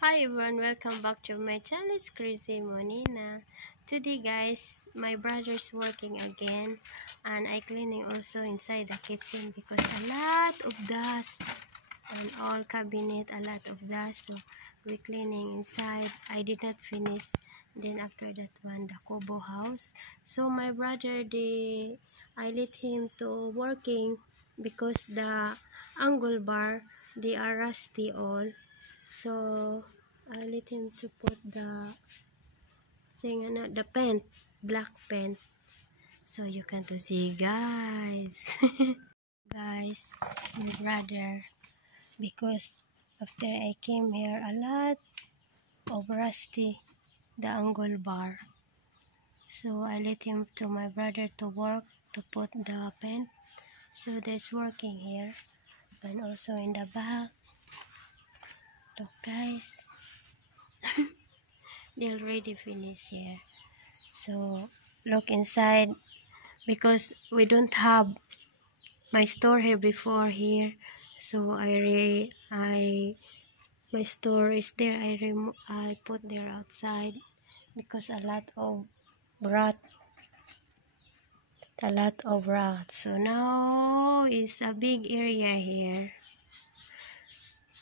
Hi everyone, welcome back to my channel. It's Crazy Monina. Today guys, my brother's working again and I cleaning also inside the kitchen because a lot of dust and all cabinet, a lot of dust. So we cleaning inside. I did not finish. Then after that one, the Kobo house. So my brother, I let him to working because the angle bar, they are rusty all. So I let him to put the paint, black paint, so you can to see guys. Guys, my brother, because after I came here, a lot of rusty the angle bar. So I let him to my brother to work to put the paint. So there's working here and also in the back. Look guys. They already finished here. So look inside because we don't have my store here before here. So my store is there. I put there outside because a lot of rats. So now is a big area here.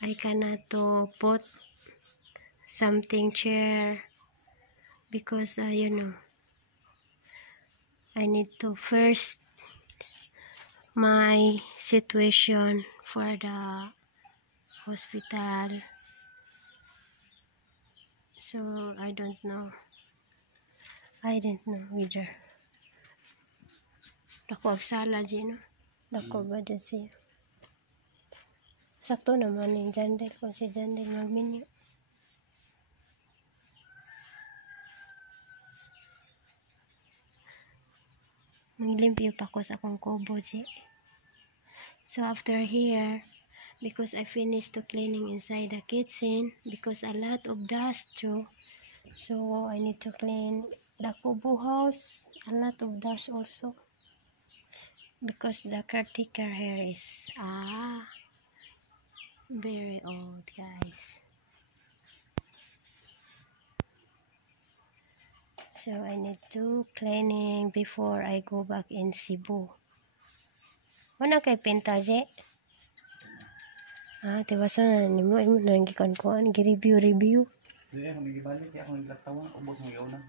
I cannot to put something chair because you know, I need to first my situation for the hospital. So I don't know either. Dako og sala dyan, no? Dako ba dyan siya? Sakto naman yung Jandel kung si Jandel magminyo. Maglimpyo pa ko sa akong kubo dyan. So after here, because I finished to cleaning inside the kitchen because a lot of dust too. So I need to clean the kubo house, a lot of dust also. Because the caretaker here is very old guys. So I need to cleaning before I go back in Cebu. Wala kay pintaje? Tiwaso na nimo imo nang gikan-kuan, gi-review. Iya, kami gibalik ya akong naglatawan, ubos mo yaw na.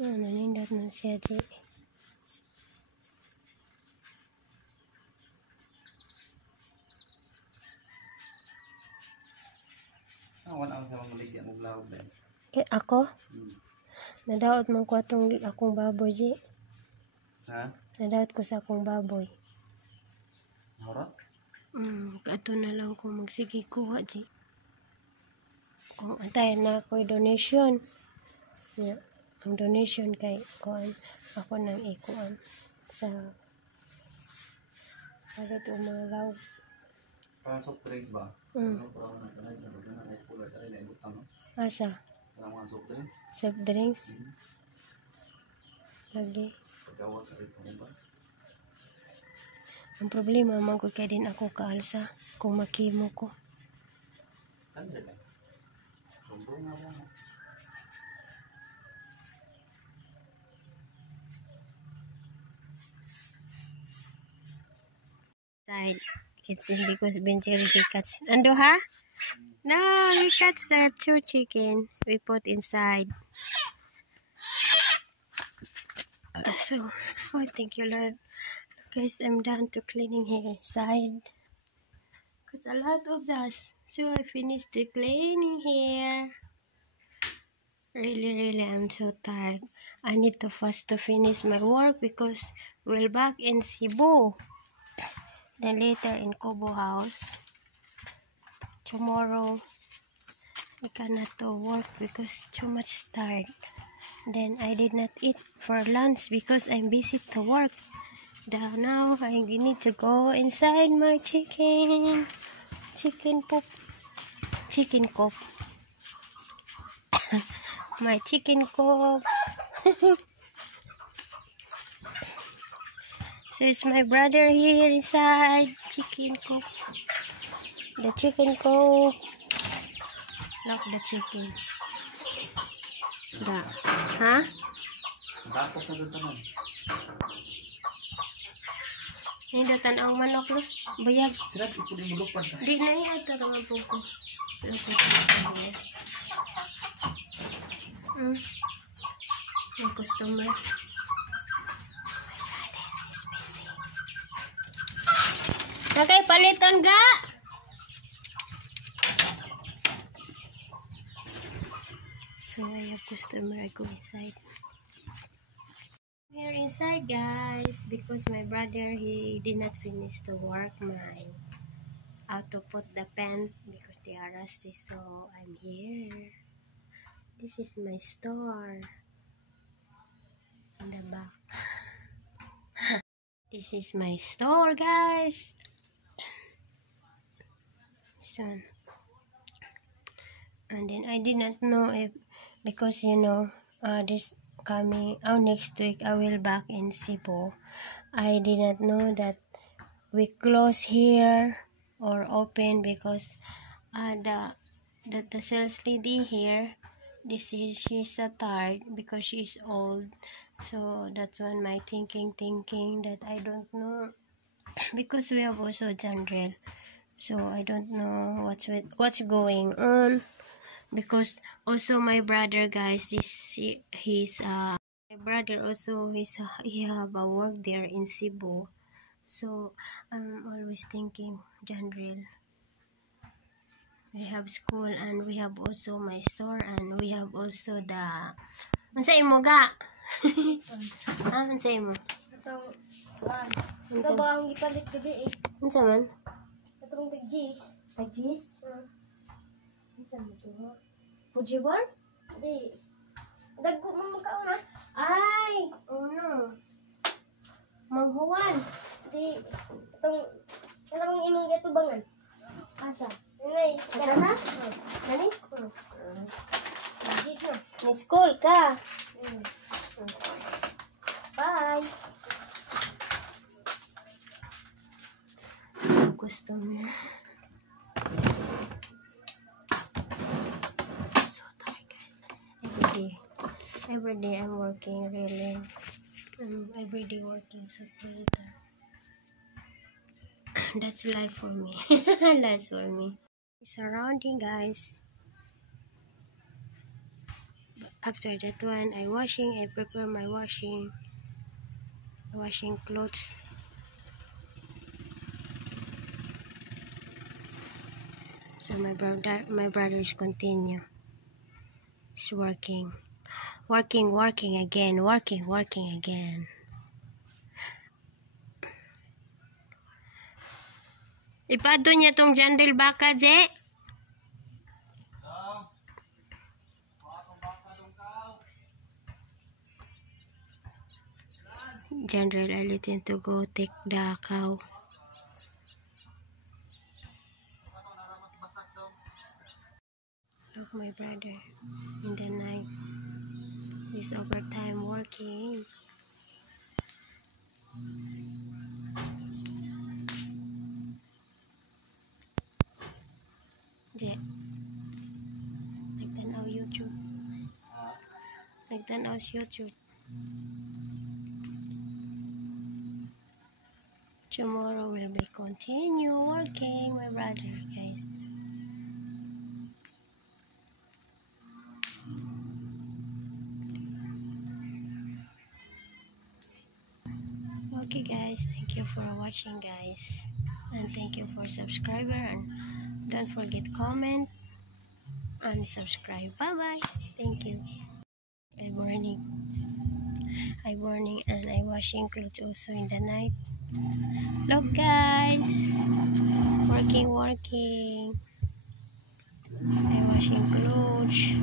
Nanindot na siya di. Wala sa mga ligyan mo blawag na. Ako? Nadaot man ko akong baboy di. Ha? Nadaot ko sa akong baboy. Harap? Ato na lang ko magsige kuha di. Kung antayin na ako donation. Yeah. Ang donation kay kuan ako nang ikuan sa salit o mga law. Para soft drinks ba? Asa? Para mga soft drinks? Soft drinks? Lagi. Pagkawag sa ito mo ba? Ang problema man ko kaya din ako kaalsa kung makimo ko. Saan din eh? Rumbong nga mo. Side. It's because Benjeri cats. Ando ha? No, we catch the 2 chicken we put inside. So, oh thank you Lord. Guys, I'm done to cleaning here inside. Cause a lot of dust. So I finished the cleaning here. Really, I'm so tired. I need to fast to finish my work because we're back in Cebu. Then later in Kobo house. Tomorrow, I cannot to work because too much tired. Then I did not eat for lunch because I'm busy to work. Now I need to go inside my chicken coop. My chicken coop. So it's my brother here inside chicken coop. The chicken coop. Look the chicken. Huh? Tapos na doon tanan. Hindi tanaw manok lo. Bayag. Sila ito din mulupad. Di na iya ito naman po ko. May customer. Nakay paliton ga. So I have customer. I go inside. We're inside, guys, because my brother, he did not finish the work. How to put the pen because they are rusty. So I'm here. This is my store in the back. This is my store, guys. Son. And then I did not know if, because you know, this coming next week I will back in Cebu. I did not know that we close here or open because the sales lady here, she's tired because she's old. So that's when my thinking that I don't know because we have also Jandrel. So I don't know what's going on. Because also my brother, guys, my brother also he have a work there in Cebu. So I'm always thinking, Jandrel, we have school and we have also my store and we have also the unsay mo ga? Unsay mo? Ito ba ang gipalit gabi eh? Unsa man? Itong tagjis. Tagjis? Unsa mo to? Pujibor? Di. Dagko mo magkaon ah. Ay! Ano? Manghuwan? Di. Itong alam imong gatubangan. Asa? Nay, Katana? Nani? tagjis na. May school ka. Bye. Customer. So tired, guys. Every day I'm working really. Every day working so later. That's life for me. That's for me. Surrounding, guys. After that one, I prepare my washing clothes. So my brothers continue. He's working again. Ipado niya tong Jandrel baka, Je. Jandrel, I let him to go take the cow. Look, my brother in the night. He's overtime working. Je, nagtanaw YouTube. Nagtanaw sa YouTube. Tomorrow will be continue working, my brother, guys. Okay, guys, thank you for watching, guys, and thank you for subscriber, and don't forget comment and subscribe. Bye bye. Thank you. I burning and I washing clothes also in the night. Look, guys, working. I washing clothes.